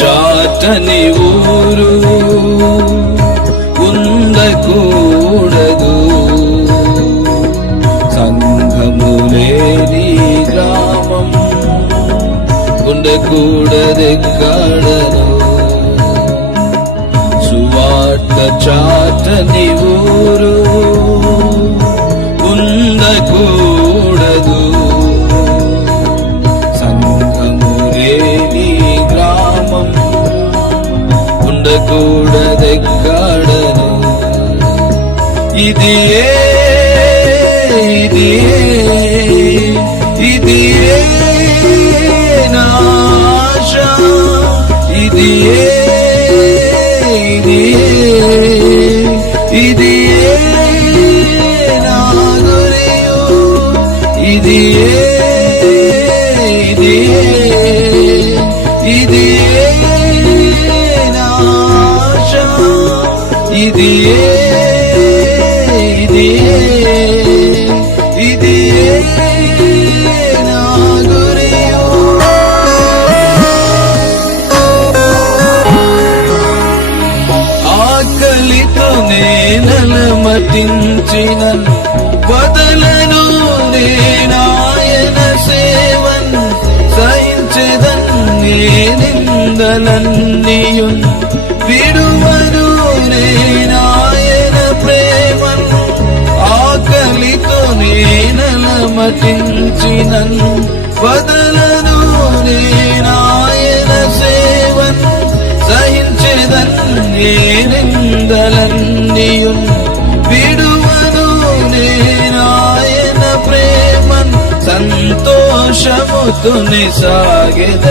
చాటని ఊరు ఉండకూడదు, సంఘము లేని గ్రామం ఉండకూడదెక్కడను. సువార్త చాటని ఊరు ఉండకూడదు, సంఘము లేని గ్రామం ఉండకూడదెక్కడను. ఇది నా ఆశ, ఇది నా గురియు, ఇది నా ఆశ, ఇది నా గురియు. ఆకలితో నేనలమటించిన వదలను నేనాయన సేవన్, సహించెదన్ నిందలన్నీయున్, విడువను నేనాయన ప్రేమన్. ఆకలితో నేనలమటించినన్ వదలను నేనాయన సేవన్, సహించెదన్ నిందలన్నీయున్, విడువను నేనాయన ప్రేమన్. సంతోషముతోనే సాగెద